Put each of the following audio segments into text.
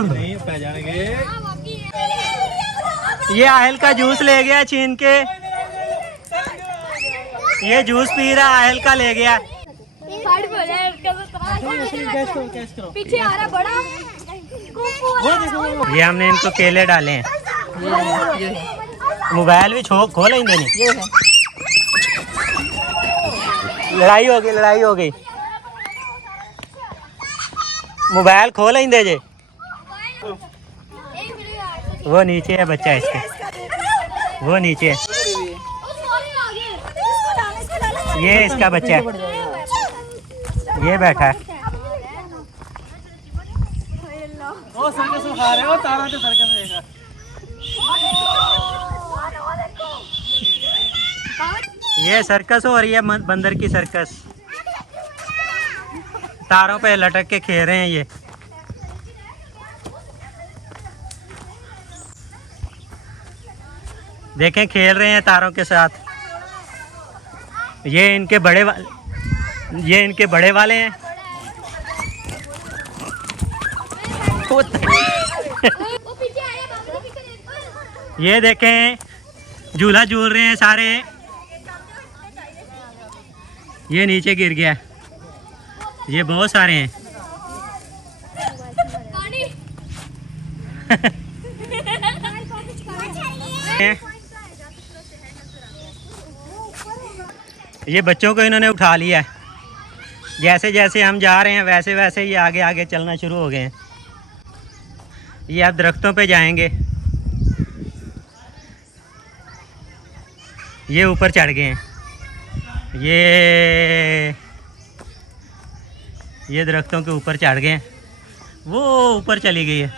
नहीं पै जाएंगे। ये आहल का जूस ले गया छीन के, ये जूस पी रहा आहल का ले गया। पीछे आ रहा बड़ा। ये हमने इनको केले डाले हैं। मोबाइल भी खोल ही नहीं। लड़ाई हो गई। मोबाइल खोल ही दे जे। वो नीचे है बच्चा इसके, वो नीचे है। ये इसका बच्चा है, ये बैठा है। ओ सर्कस खा रहे हो, तारा तो सर्कस रहेगा। ये सर्कस हो रही है, बंदर की सर्कस। तारों पे लटक के खेल रहे हैं ये। देखें खेल रहे हैं तारों के साथ। ये इनके बड़े वाले हैं। ये देखें झूला झूल रहे हैं सारे। ये नीचे गिर गया। ये बहुत सारे हैं। ये बच्चों को इन्होंने उठा लिया है। जैसे जैसे हम जा रहे हैं वैसे वैसे ये आगे आगे चलना शुरू हो गए हैं। ये अब दरख्तों पे जाएंगे। ये ऊपर चढ़ गए हैं। ये दरख्तों के ऊपर चढ़ गए हैं। वो ऊपर चली गई है।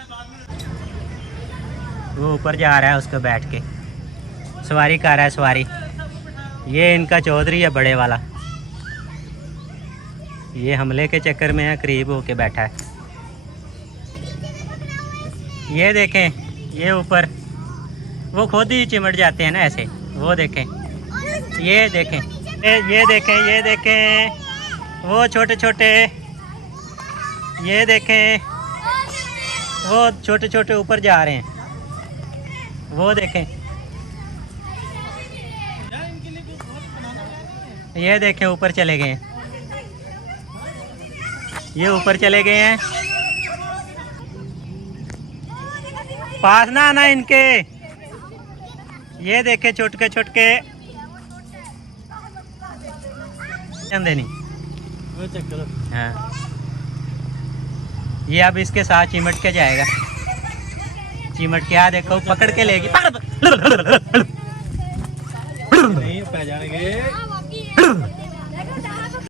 वो ऊपर जा रहा है, उसको बैठ के सवारी कर रहा है सवारी। ये इनका चौधरी है बड़े वाला। ये हमले के चक्कर में है, करीब होके बैठा है। ये देखें, ये ऊपर वो खुद ही चिमट जाते हैं ना ऐसे। वो देखें, ये देखें, ये देखें वो छोटे छोटे। ये देखें वो छोटे छोटे ऊपर जा रहे हैं। वो देखें, ये देखें ऊपर चले गए हैं। ये ऊपर चले गए हैं। पास ना आना इनके। ये देखें छोटके छोटके। नहीं हाँ, ये अब इसके साथ चिमट के जाएगा। चिमट के आ देखो पकड़ के लेगी। नहीं पै जाएंगे।